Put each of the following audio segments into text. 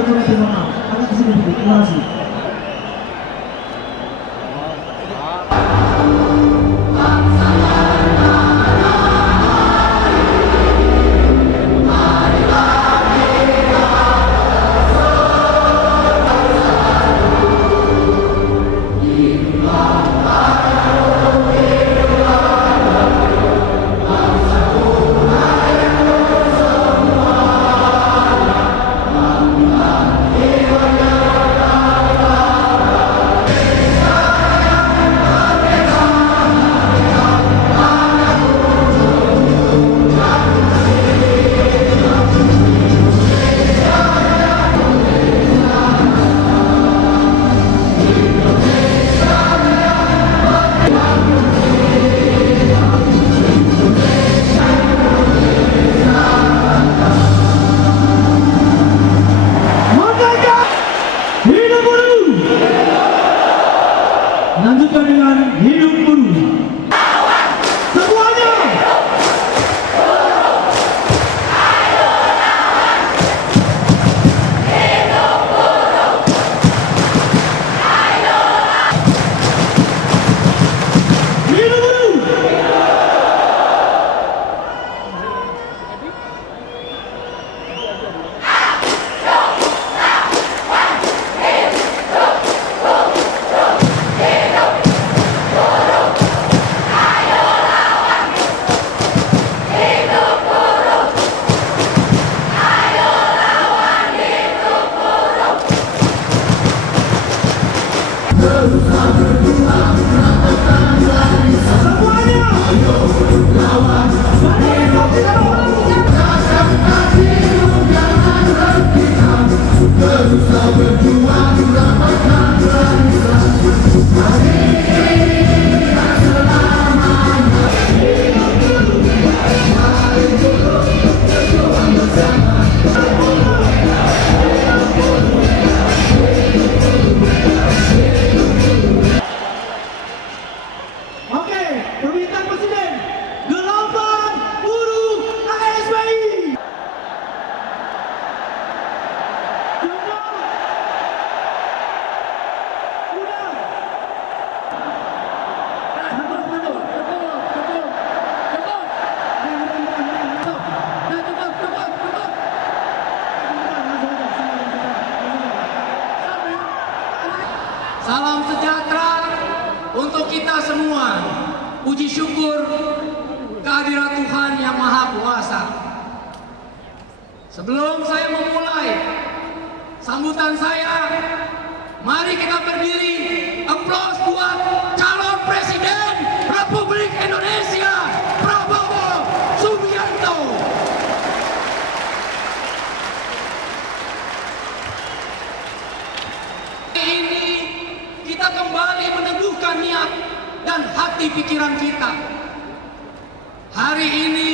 Ketua Nasional. Ada di sini, terima kasih. Lanjutkan dengan hidup buruh. Semuanya. Hidup buruh. Permintaan Presiden, gelombang buruh ASPI. Salam sejahtera untuk kita semua. Puji syukur kehadirat Tuhan Yang Maha Kuasa. Sebelum saya memulai sambutan saya, mari kita berdiri, aplaus buat calon Presiden Republik Indonesia, Prabowo Subianto. Ini kita kembali meneguhkan niat dan hati pikiran kita. Hari ini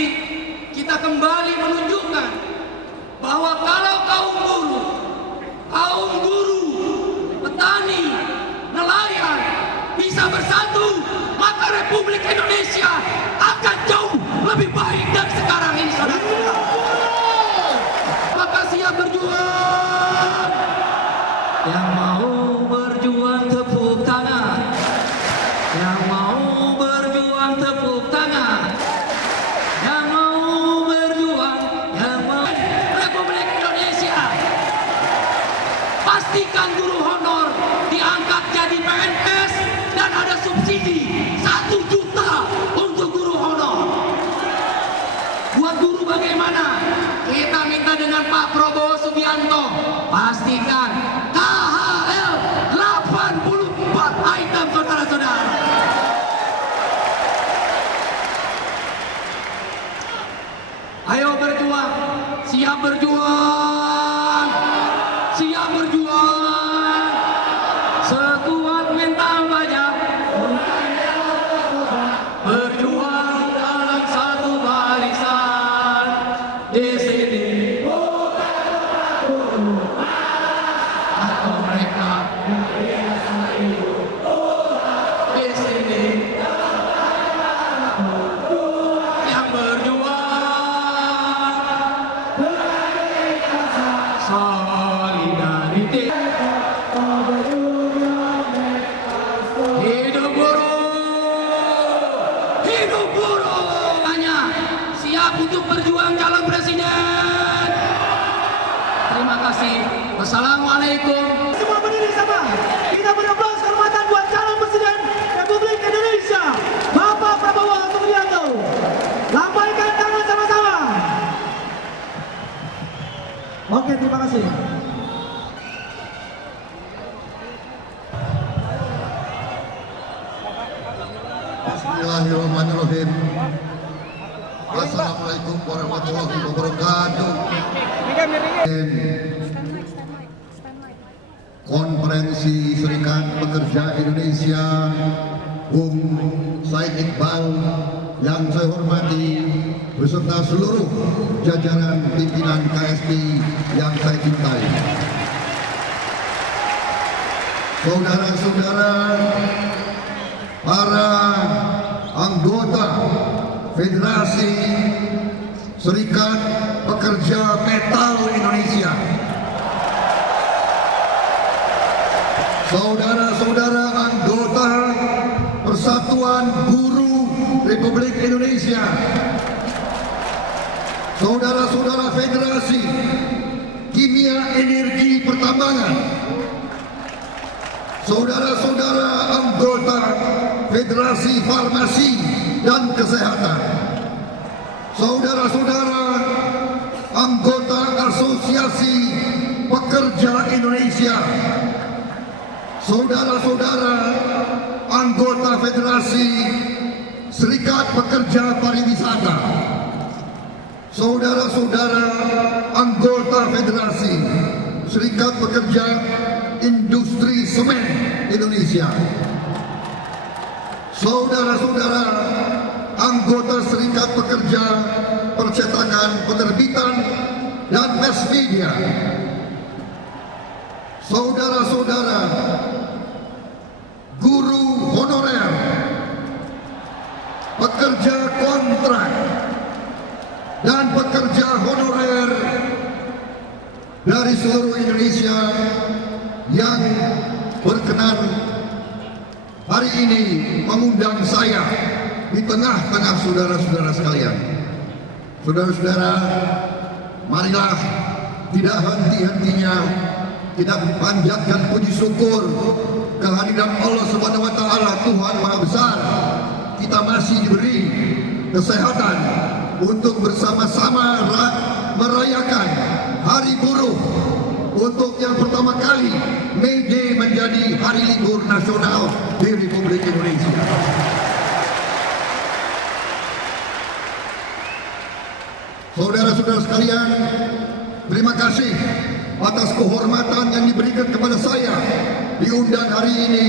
kita kembali menunjukkan bahwa kalau kaum guru, petani, nelayan bisa bersatu, maka Republik Indonesia akan jauh lebih baik dari sekarang ini, saudara. Maka siap berjuang. Yang mau berjuang tepuk tangan. Yang mau berjuang tepuk tangan. Yang mau berjuang, yang mau Republik Indonesia. Pastikan guru honor diangkat jadi PNS dan ada subsidi 1 juta untuk guru honor. Buat guru bagaimana? Kita minta dengan Pak Prabowo Subianto, pastikan KHL 84 item, saudara-saudara. Ayo berjuang, siap berjuang, siap berjuang, sekuat mental baja, berjuang dalam satu barisan. Di sini atau mereka di sini yang berjuang. kasih. Wassalamualaikum. Semua berdiri sama. Kita beri kehormatan buat calon presiden Republik Indonesia, Bapak Prabowo Subianto. Lambaikan tangan sama-sama. Oke, terima kasih. Bismillahirrahmanirrahim. Assalamualaikum warahmatullahi wabarakatuh. Konferensi Serikat Pekerja Indonesia, Bung Said Iqbal yang saya hormati, beserta seluruh jajaran pimpinan KSP yang saya cintai. Saudara-saudara, para anggota Federasi Serikat Pekerja Metal Indonesia, saudara-saudara anggota Persatuan Buruh Republik Indonesia, saudara-saudara Federasi Kimia Energi Pertambangan, saudara-saudara anggota Federasi Farmasi dan Kesehatan, saudara-saudara anggota Asosiasi Pekerja Indonesia, saudara-saudara anggota Federasi Serikat Pekerja Pariwisata, saudara-saudara anggota Federasi Serikat Pekerja Industri Semen Indonesia, saudara-saudara anggota Serikat Pekerja Percetakan, Penerbitan, dan Mass Media, saudara-saudara guru honorer, pekerja kontrak, dan pekerja honorer dari seluruh Indonesia yang berkenan hari ini mengundang saya di tengah-tengah saudara-saudara sekalian. Saudara-saudara, marilah tidak henti-hentinya kita panjatkan puji syukur kehadiran Allah Subhanahu wa taala, Tuhan Maha Besar. Kita masih diberi kesehatan untuk bersama-sama merayakan Hari Buruh. Untuk yang pertama kali May Day menjadi hari libur nasional di Republik Indonesia. Saudara-saudara sekalian, terima kasih atas kehormatan yang diberikan kepada saya diundang hari ini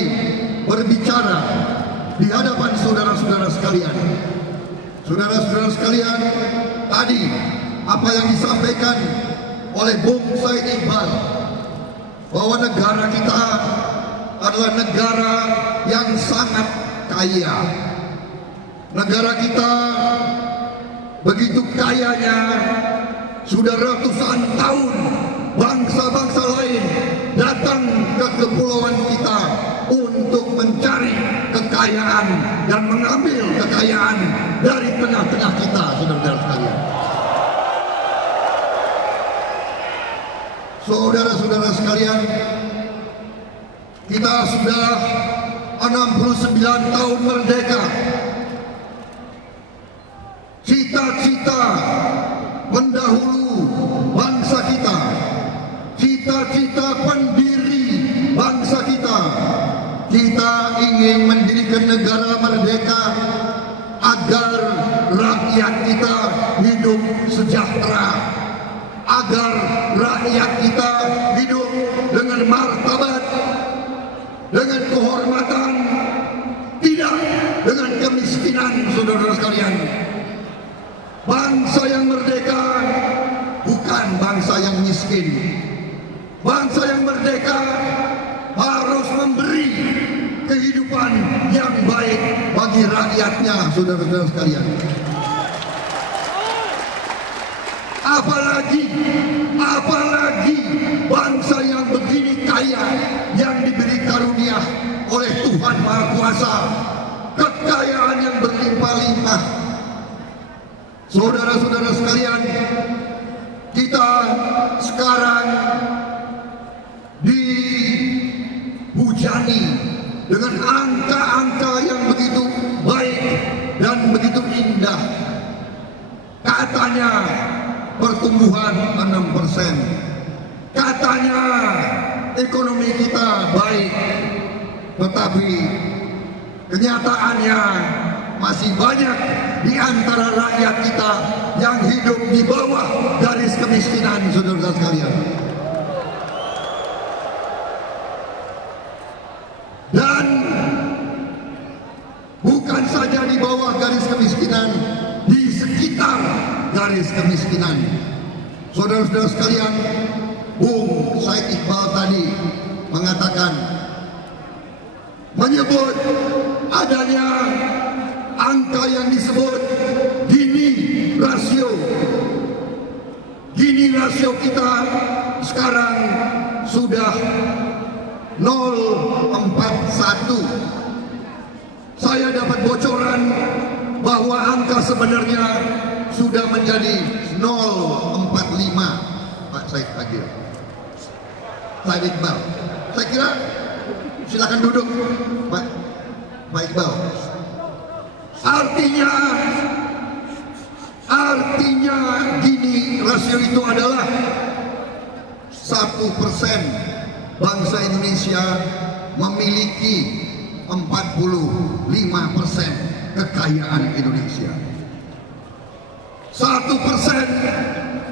berbicara di hadapan saudara-saudara sekalian. Saudara-saudara sekalian, tadi apa yang disampaikan oleh Bung Said Iqbal bahwa negara kita adalah negara yang sangat kaya. Negara kita begitu kayanya, sudah ratusan tahun bangsa-bangsa lain datang ke kepulauan kita untuk mencari kekayaan dan mengambil kekayaan dari tengah-tengah kita, saudara-saudara sekalian. Saudara-saudara sekalian, kita sudah 69 tahun merdeka. Cita-cita pendahulu bangsa kita, cita-cita pendiri bangsa kita, kita ingin mendirikan negara merdeka agar rakyat kita hidup sejahtera, agar rakyat kita hidup dengan martabat, dengan kehormatan, tidak dengan kemiskinan, saudara-saudara sekalian. Bangsa yang merdeka bukan bangsa yang miskin. Bangsa yang merdeka harus memberi kehidupan yang baik bagi rakyatnya, saudara-saudara sekalian. Apalagi bangsa yang begini kaya, yang diberi karunia oleh Tuhan Maha Kuasa, kekayaan yang berlimpah-limpah. Saudara-saudara sekalian, kita sekarang dengan angka-angka yang begitu baik dan begitu indah. Katanya pertumbuhan 6%. Katanya ekonomi kita baik. Tetapi kenyataannya masih banyak di antara rakyat kita yang hidup di bawah garis kemiskinan, saudara sekalian. Dan bukan saja di bawah garis kemiskinan, di sekitar garis kemiskinan. Saudara-saudara sekalian, Bung Said Iqbal tadi mengatakan, menyebut adanya angka yang disebut Gini rasio. Gini rasio kita sekarang sudah 0,41. Saya dapat bocoran bahwa angka sebenarnya sudah menjadi 0,45. Pak Said Agil, Said Iqbal, saya kira silakan duduk, Pak Iqbal. Artinya Gini rasio itu adalah 1% bangsa Indonesia memiliki 45% kekayaan Indonesia. 1%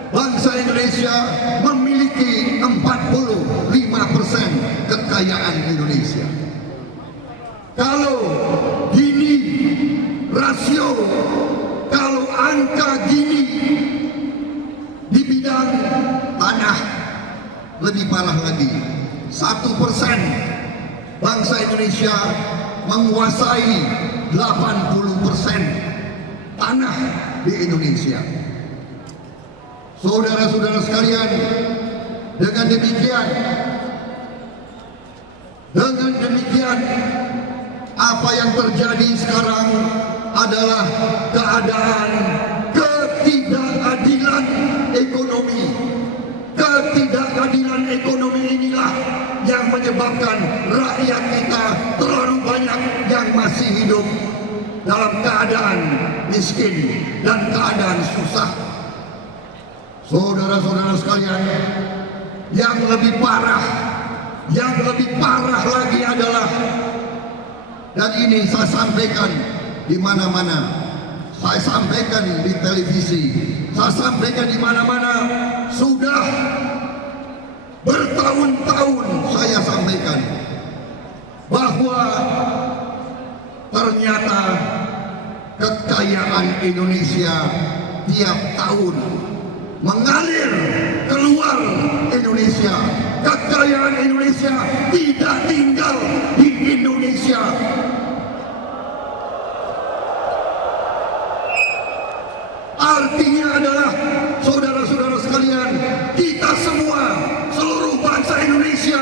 bangsa Indonesia memiliki 45% kekayaan Indonesia. Kalau Gini rasio, kalau angka Gini di bidang tanah lebih parah lagi. 1% bangsa Indonesia menguasai 80% tanah di Indonesia. Saudara-saudara sekalian, dengan demikian apa yang terjadi sekarang adalah keadaan ketidakadilan ekonomi. Ketidakadilan ekonomi inilah yang menyebabkan rakyat kita terlalu banyak yang masih hidup dalam keadaan miskin dan keadaan susah. Saudara-saudara sekalian, yang lebih parah lagi adalah, dan ini saya sampaikan di mana-mana, saya sampaikan di televisi, saya sampaikan di mana-mana, sudah bertahun-tahun saya sampaikan bahwa ternyata kekayaan Indonesia tiap tahun mengalir keluar Indonesia. Kekayaan Indonesia tidak tinggal di Indonesia. Artinya adalah, saudara-saudara sekalian, kita semua, seluruh bangsa Indonesia,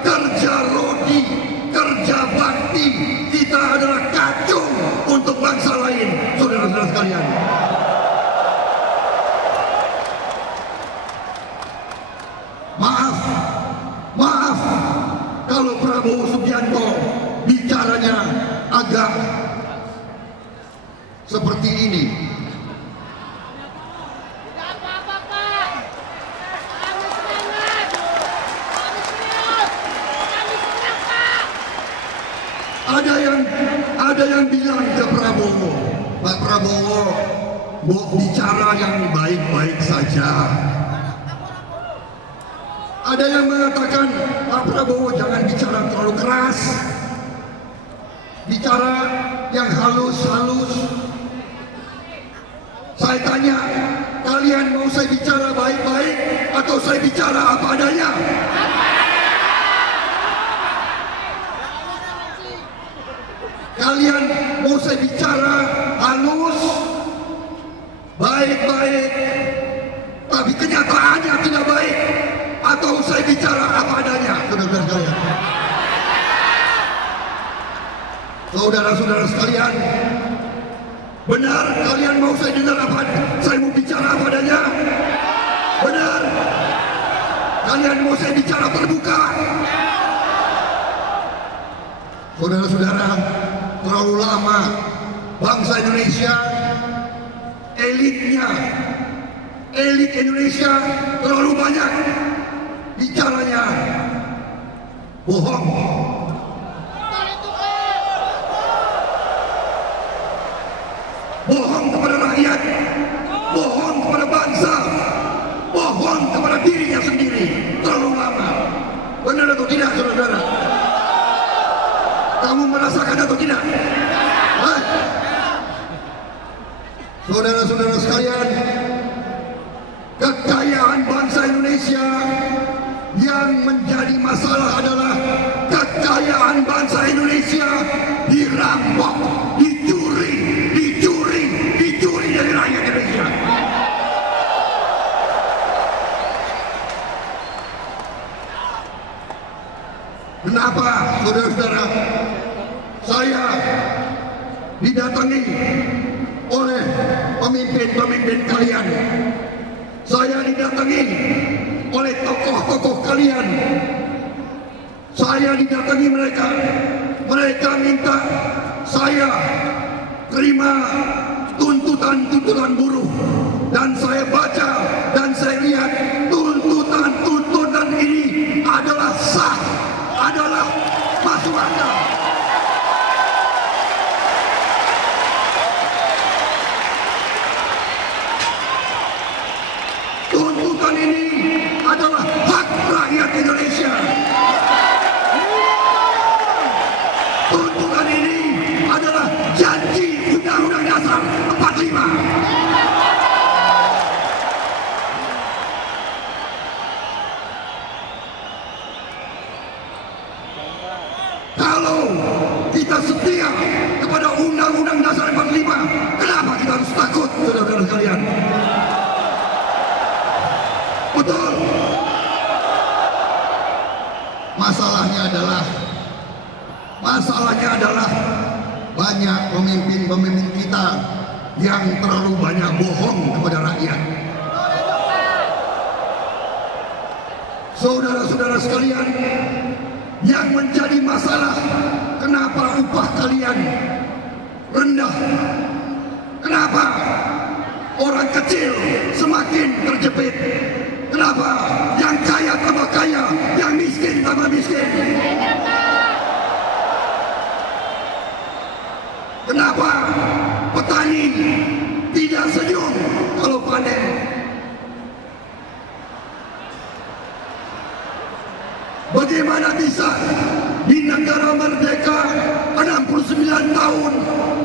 kerja rodi, kerja bakti, kita adalah kacung untuk bangsa lain, saudara-saudara sekalian. Maaf kalau Prabowo Subianto bicaranya agak seperti ini. Ada yang bilang ke Prabowo, Pak Prabowo, bicara yang baik-baik saja. Ada yang mengatakan, Pak Prabowo jangan bicara terlalu keras, bicara yang halus-halus. Saya tanya, kalian mau saya bicara baik-baik atau saya bicara apa adanya? Kalian mau saya bicara halus, baik-baik, tapi kenyataannya tidak baik, atau saya bicara apa adanya, saudara-saudara sekalian? Saudara-saudara sekalian, benar kalian mau saya dengar apa? Saya mau bicara apa adanya? Benar? Kalian mau saya bicara terbuka? Saudara-saudara, terlalu lama bangsa Indonesia, elit Indonesia terlalu banyak bicaranya bohong. Bohong kepada rakyat, bohong kepada bangsa, bohong kepada dirinya sendiri. Terlalu lama. Benar atau tidak, saudara-saudara? Kamu merasakan atau tidak? Hah? Saudara-saudara sekalian, kekayaan bangsa Indonesia yang menjadi masalah adalah kekayaan bangsa Indonesia dirampok, dicuri dari rakyat Indonesia. Kenapa, saudara-saudara? Saya didatangi oleh pemimpin-pemimpin kalian. Saya didatangi oleh tokoh-tokoh kalian. Saya didatangi mereka. Mereka minta saya terima tuntutan buruh. Dan saya baca dan saya lihat tuntutan ini adalah sah, adalah masuk akal. Tuntutan ini adalah hak rakyat Indonesia. Tuntutan ini adalah janji Undang-Undang Dasar 45. Kalau kita setia kepada Undang-Undang Dasar 45, kenapa kita harus takut, saudara-saudara sekalian? Betul. Masalahnya adalah banyak pemimpin kita yang terlalu banyak bohong kepada rakyat. Saudara-saudara sekalian, yang menjadi masalah, kenapa upah kalian rendah? Kenapa orang kecil semakin terjepit? Kenapa yang kaya tambah kaya, yang miskin tambah miskin? Kenapa petani tidak senyum kalau panen? Bagaimana bisa di negara merdeka 69 tahun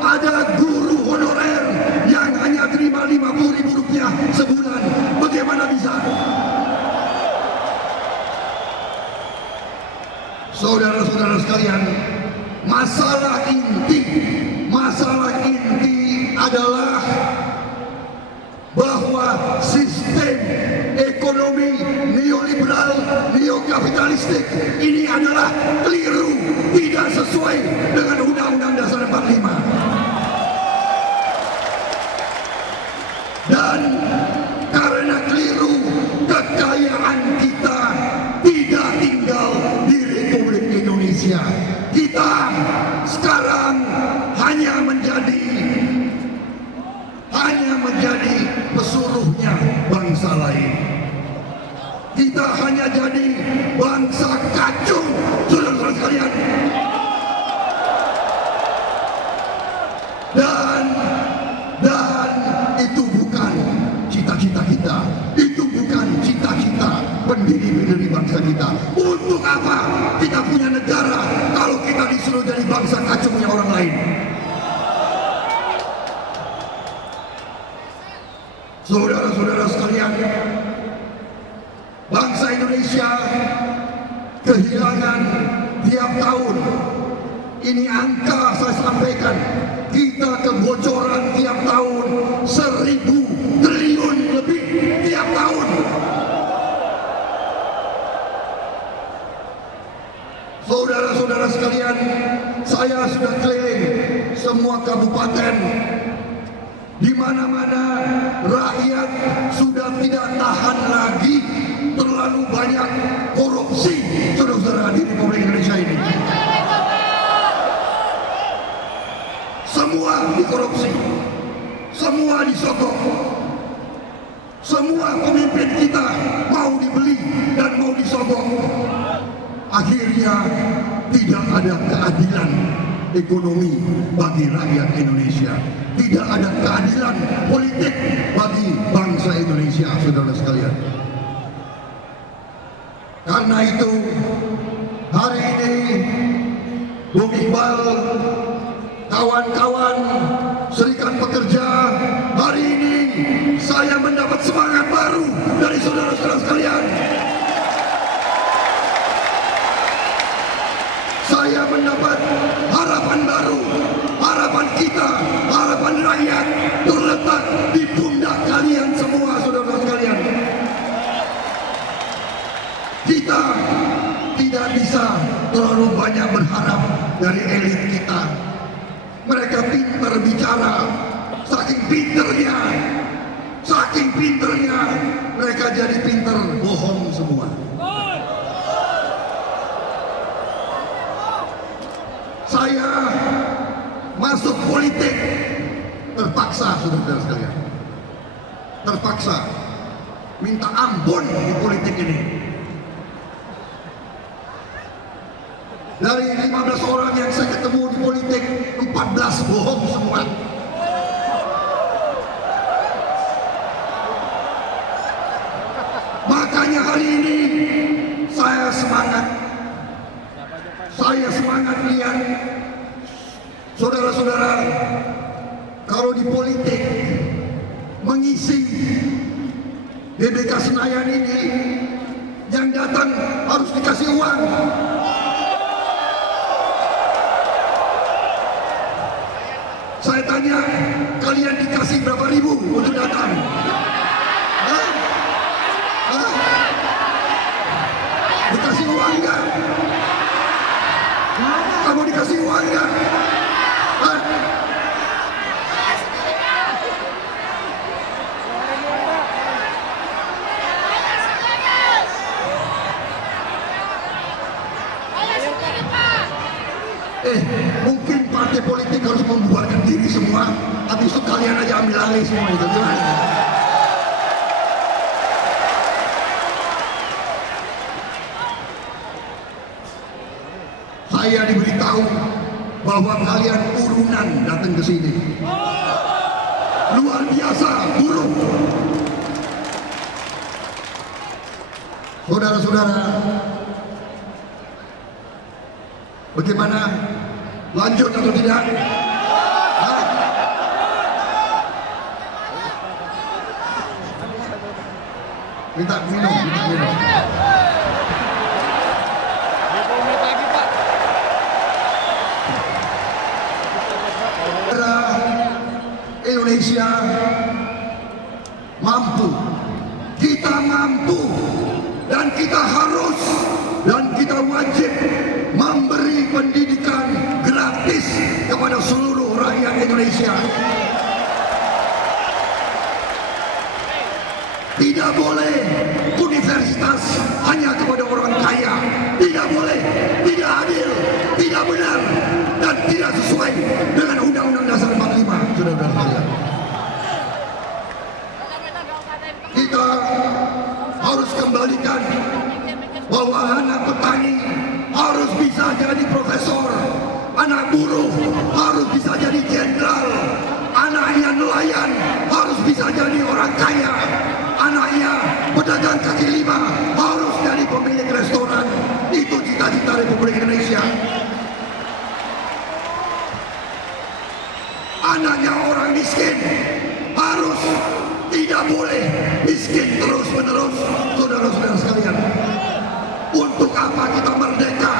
ada guru honorer yang hanya terima Rp50.000 sebulan? Bagaimana bisa? Saudara-saudara sekalian, masalah inti adalah bahwa sistem ekonomi neoliberal, neokapitalistik ini adalah keliru, tidak sesuai dengan Undang-Undang Dasar 45. Dan karena keliru, kekayaan kita tidak tinggal di Republik Indonesia. Kita sekarang hanya menjadi pesuruhnya bangsa lain. Kita hanya jadi bangsa kacung, saudara-saudara sekalian. Dan itu bukan cita-cita kita. Itu bukan cita-cita pendiri bangsa kita. Untuk apa kita punya negara kalau kita disuruh jadi bangsa kacungnya orang lain? Saudara-saudara sekalian, bangsa Indonesia kehilangan tiap tahun, ini angka saya sampaikan, kita kebocoran tiap tahun 1.000 triliun lebih tiap tahun. Saudara-saudara sekalian, saya sudah keliling semua kabupaten. Di mana-mana rakyat sudah tidak tahan lagi terlalu banyak korupsi, saudara-saudara, di Republik Indonesia ini. disogok. Semua pemimpin kita mau dibeli dan mau disogok. Akhirnya tidak ada keadilan ekonomi bagi rakyat Indonesia. Tidak ada keadilan politik bagi bangsa Indonesia, saudara sekalian. Karena itu, hari ini Bung Iqbal, kawan-kawan Serikat Pekerja, hari ini saya mendapat semangat baru dari saudara-saudara sekalian. Saya mendapat harapan baru. Harapan kita, harapan rakyat terletak di pundak kalian semua, saudara sekalian. Kita tidak bisa terlalu banyak berharap dari elit kita. Mereka pintar bicara, saking pinternya mereka jadi pintar bohong semua. Saya masuk politik terpaksa, saudara sekalian. Terpaksa minta ampun di politik ini. Dari 15 orang yang saya ketemu di politik, 14 bohong semua. Makanya hari ini saya semangat. Saya semangat lihat saudara-saudara, kalau di politik mengisi GBK Senayan ini, yang datang harus dikasih uang. Saya tanya, kalian dikasih berapa ribu untuk datang? Hah? Hah? Dikasih uang enggak? Kamu dikasih uang enggak? Hah? Mungkin partai politik harus membubarkan diri semua, habis itu kalian aja ambil alih semua itu. Gimana? Saya diberitahu bahwa kalian urunan datang ke sini. Luar biasa, buruk. Saudara-saudara, bagaimana? Lanjut atau tidak? Hah? Minta minum. Indonesia mampu, kita mampu, dan kita harus dan kita wajib memberi pendidikan gratis kepada seluruh rakyat Indonesia. Tidak boleh universitas hanya kepada orang kaya. Tidak boleh, tidak adil, tidak benar, dan tidak sesuai dengan Undang-Undang Dasar 45, saudara-saudara sekalian. Kita harus kembalikan bahwa anak petani harus bisa jadi profesor, anak buruh harus bisa jadi jenderal, anaknya nelayan harus bisa jadi orang kaya, anaknya pedagang kaki lima harus jadi pemilik restoran. Itu cita-cita Republik Indonesia. Anaknya orang miskin harus tidak boleh miskin terus-menerus, saudara-saudara sekalian. Untuk apa kita merdeka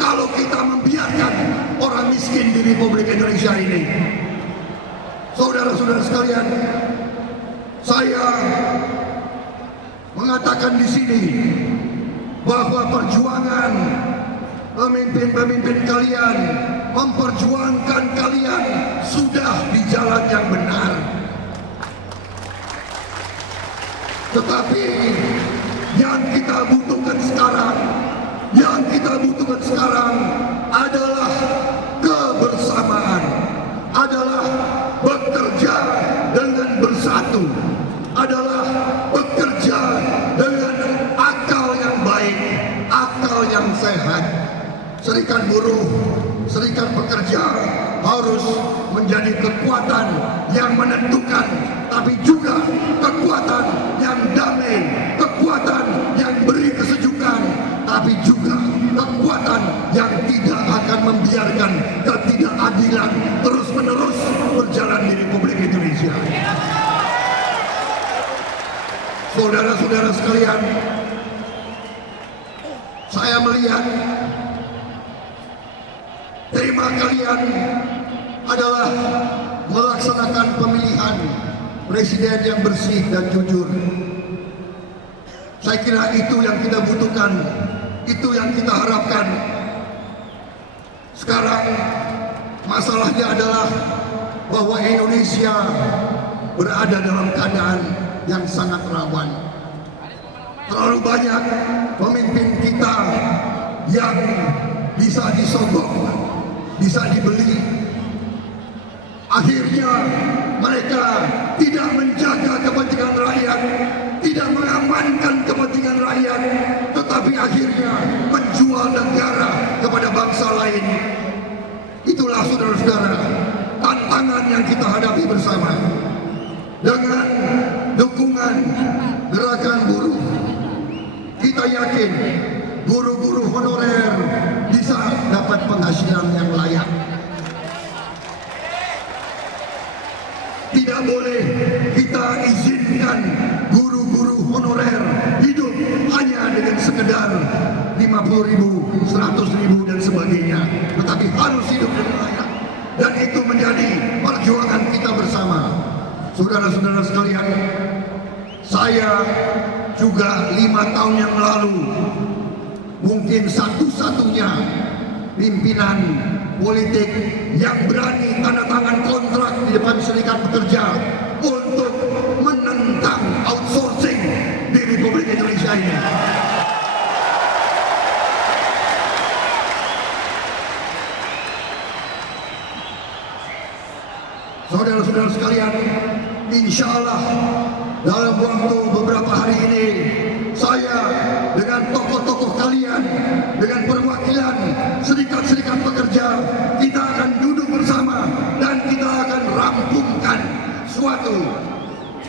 kalau kita membiarkan orang miskin di Republik Indonesia ini? Saudara-saudara sekalian, saya mengatakan di sini bahwa perjuangan pemimpin-pemimpin kalian, memperjuangkan kalian sudah di jalan yang benar. Tetapi yang kita butuhkan sekarang adalah kebersamaan, adalah bekerja dengan bersama. serikat buruh, serikat pekerja harus menjadi kekuatan yang menentukan, tapi juga kekuatan yang damai, kekuatan yang beri kesejukan, tapi juga kekuatan yang tidak akan membiarkan ketidakadilan terus-menerus berjalan di Republik Indonesia. Saudara-saudara sekalian, saya melihat tema kalian adalah melaksanakan pemilihan presiden yang bersih dan jujur. Saya kira itu yang kita butuhkan, itu yang kita harapkan. Sekarang masalahnya adalah bahwa Indonesia berada dalam keadaan yang sangat rawan. Terlalu banyak pemimpin kita yang bisa disogok, bisa dibeli. Akhirnya mereka tidak menjaga kepentingan rakyat, tidak mengamankan kepentingan rakyat, tetapi akhirnya menjual negara kepada bangsa lain. Itulah saudara-saudara tantangan yang kita hadapi bersama. Dengan dukungan gerakan buruh, kita yakin guru-guru honorer bisa dapat penghasilan yang layak. Tidak boleh kita izinkan guru-guru honorer hidup hanya dengan sekedar 50.000, 100.000 dan sebagainya, tetapi harus hidup dengan layak. Dan itu menjadi perjuangan kita bersama. Saudara-saudara sekalian, saya juga 5 tahun yang lalu mungkin satu-satunya pimpinan politik yang berani tanda tangan kontrak di depan serikat pekerja untuk menentang outsourcing di Republik Indonesia ini. Saudara-saudara sekalian, insya Allah dalam waktu beberapa hari ini saya dengan tokoh-tokoh kalian, dengan perwakilan serikat-serikat pekerja, kita akan duduk bersama dan kita akan rampungkan suatu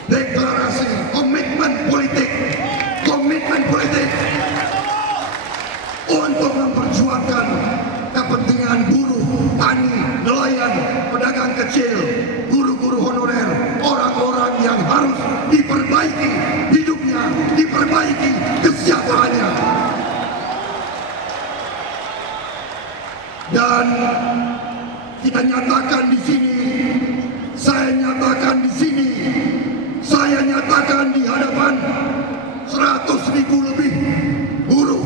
deklarasi komitmen politik untuk memperjuangkan kepentingan buruh, tani, nelayan, pedagang kecil, guru-guru honorer, orang-orang yang harus diperbaiki hidupnya, diperbaiki kesejahteraannya. Dan kita nyatakan di sini, saya nyatakan di sini, saya nyatakan di hadapan 100.000 lebih buruh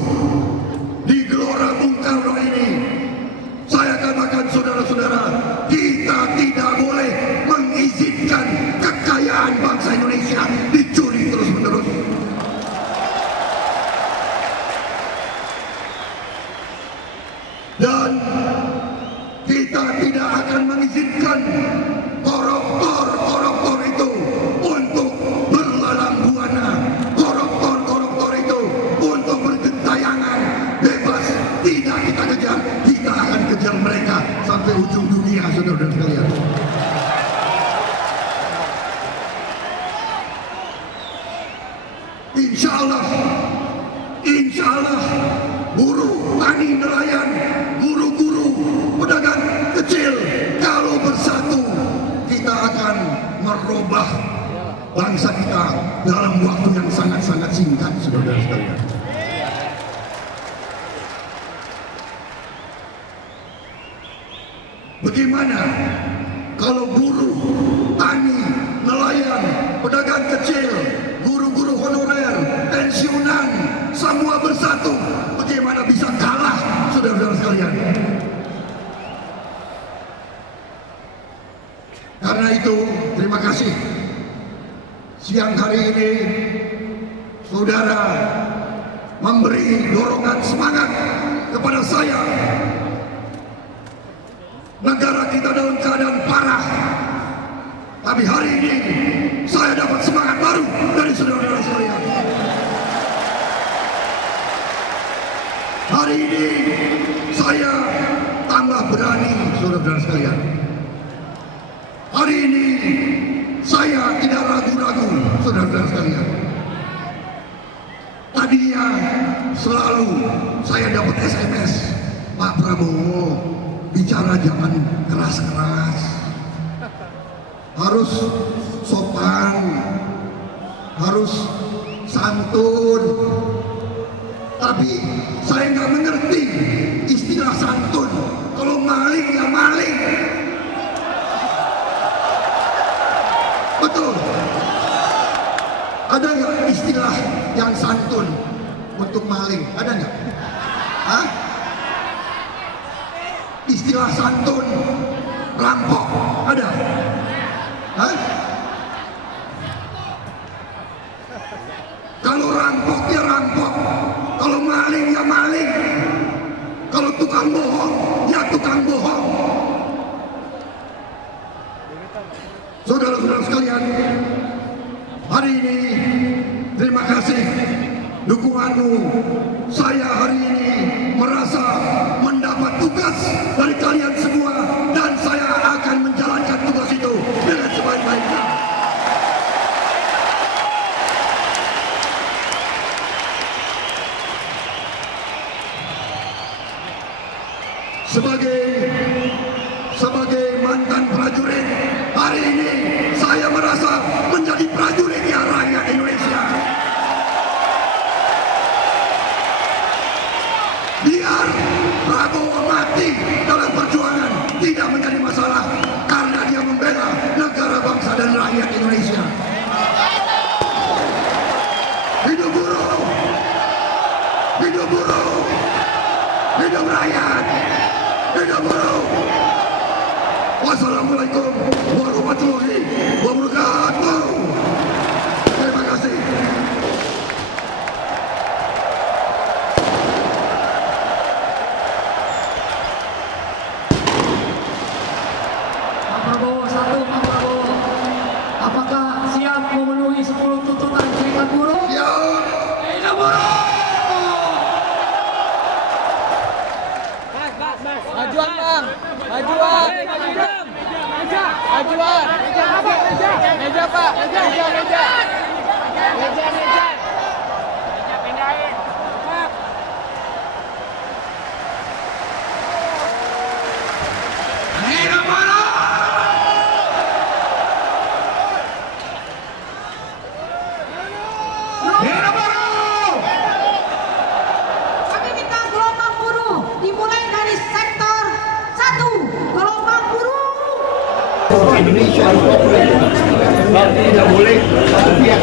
di Gelora Bung Karno ini. Saya katakan saudara-saudara, kita tidak boleh mengizinkan kekayaan bangsa Indonesia dicuri terus-menerus. Dan kita tidak akan mengizinkan koruptor itu untuk berlalang buana, koruptor itu untuk bergentayangan bebas. Tidak kita kejar, kita akan kejar mereka sampai ujung dunia, saudara-saudara sekalian. Insya Allah, buruh, tani, nelayan, guru-guru, pedagang kecil, kalau bersatu kita akan merubah bangsa kita dalam waktu yang sangat-sangat singkat, saudara-saudara sekalian. Bagaimana kalau buruh, tani, nelayan, pedagang kecil, guru-guru honorer, pensiunan, semua bersatu? Bagaimana bisa kalah, saudara-saudara sekalian? Karena itu, terima kasih. Siang hari ini, saudara memberi dorongan semangat kepada saya. Negara kita dalam keadaan parah, tapi hari ini saya dapat semangat baru dari saudara-saudara sekalian. Hari ini saya tambah berani, saudara-saudara sekalian. Hari ini saya tidak ragu-ragu, saudara-saudara sekalian. Tadinya selalu saya dapat SMS, Pak Prabowo bicara jangan keras-keras, harus sopan, harus santun. Tapi saya nggak mengerti istilah santun. Kalau maling ya maling. Betul. Ada nggak istilah yang santun untuk maling? Ada nggak? Hah? Istilah santun rampok ada? Hah? Kalau rampok ya rampok, kalau maling ya maling, kalau tukang bohong ya tukang bohong. Saudara-saudara sekalian, hari ini terima kasih dukunganmu. Saya hari ini merasa mendapat tugas dari kalian semua dan saya akan menjalankan tugas itu dengan sebaik-baiknya. Sebagai mantan prajurit, hari ini saya merasa menjadi prajuritnya rakyat Indonesia. Biar Prabowo mati dalam perjuangan tidak menjadi masalah karena dia membela negara, bangsa dan rakyat Indonesia. Hidup buruh, hidup buruh, hidup rakyat, hidup buruh. Wassalamualaikum warahmatullahi wabarakatuh. Terima kasih. Pak Prabowo, Pak Prabowo, apakah siap memenuhi 10 tuntutan serikat buruh? Siap. Hidup buruh! Majuan bang, majuan, majuan, meja pak, meja, pindahin. Hidup buruh! Hidup buruh! Kami minta gelombang buruh dimulai dari sektor 1, gelombang buruh. Indonesia tidak boleh satu pihak